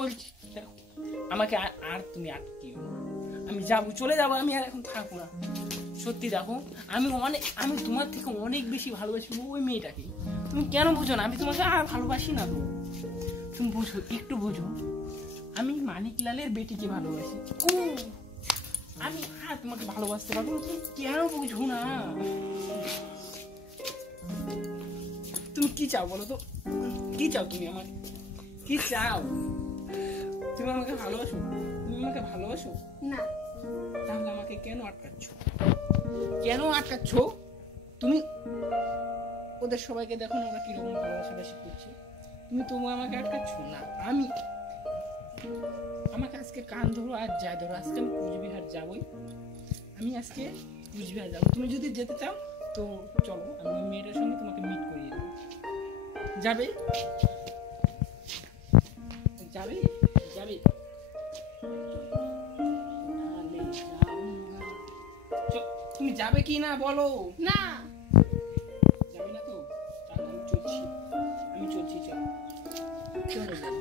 বলছি দেখো আমাকে আর তুমি আটকিও, আমি যাবো, চলে যাবো, আমি আর এখন থাকবো না। সত্যি দেখো আমি তোমার থেকে অনেক বেশি ভালোবাসি ওই মেয়েটাকে। তুমি কেন বুঝো না? আমি তোমাকে আর ভালোবাসি না তো। তুমি বুঝো, একটু বুঝো, আমি মানিকলালের বেটিকে ভালোবাসি। আমি আর তোমাকে ভালোবাসতে পারবো না, তুমি কেন বুঝো না? তুমি কি চাও বলো তো? কি চাও তুমি? আমার কি চাও? তুমি আমাকে ভালোবাসো? তুমি আমাকে ভালোবাসো না? তাহলে আমাকে কেন আটকাচ্ছ? কেন আটকাচ্ছ? তুমি ওদের সবাইকে দেখো না ওরা কিরকম ভালোবাসাবাসি করছে, তুমি তবু আমাকে আটকাচ্ছ না। আমাকে আজকে কান ধরো আর যাই ধরো, আজকে আমি কুচবিহার যাবই। আমি আজকে কুচবিহার যাবো। তুমি যদি যেতে চাও তো চলো, আমি মেয়েটার সঙ্গে তোমাকে মিট করিয়ে দেবো। যাবে যাবে যাবে তুমি যাবে কি না বলো? না যাবে না তো? তাহলে আমি চলছি চলো চলো যাবো।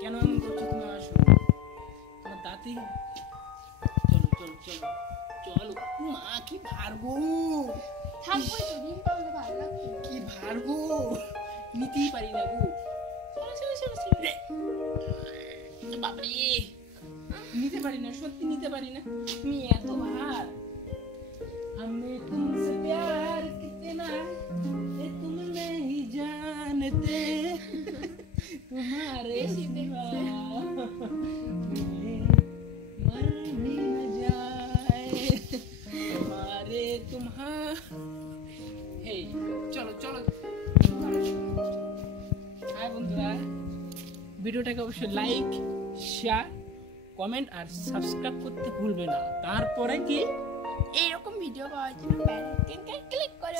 কেন এমন করছো তুমি? আসো তোমার দাঁতি। চলো চলো চলো চলো। মা কি ভার গো! থাকবো তো, ডিম পাবলে ভালো লাগছে। কি ভার গো! নিতেই পারি না গো। বাবারে, নিতে পারি না, সত্যি নিতে পারি না। তুমি এত ভার। हमने तुमसे प्यार कितना ये तुम नहीं जानते, तुम्हारे सिवा मर भी न जाए तुम्हारे हे চলো চলো। হ্যাঁ বন্ধুরা, ভিডিওটাকে অবশ্যই লাইক, শেয়ার, কমেন্ট আর সাবস্ক্রাইব করতে ভুলবে না। তারপরে কি এইরকম ভিডিও পাওয়ার জন্য বেল আইকনটা ক্লিক করো।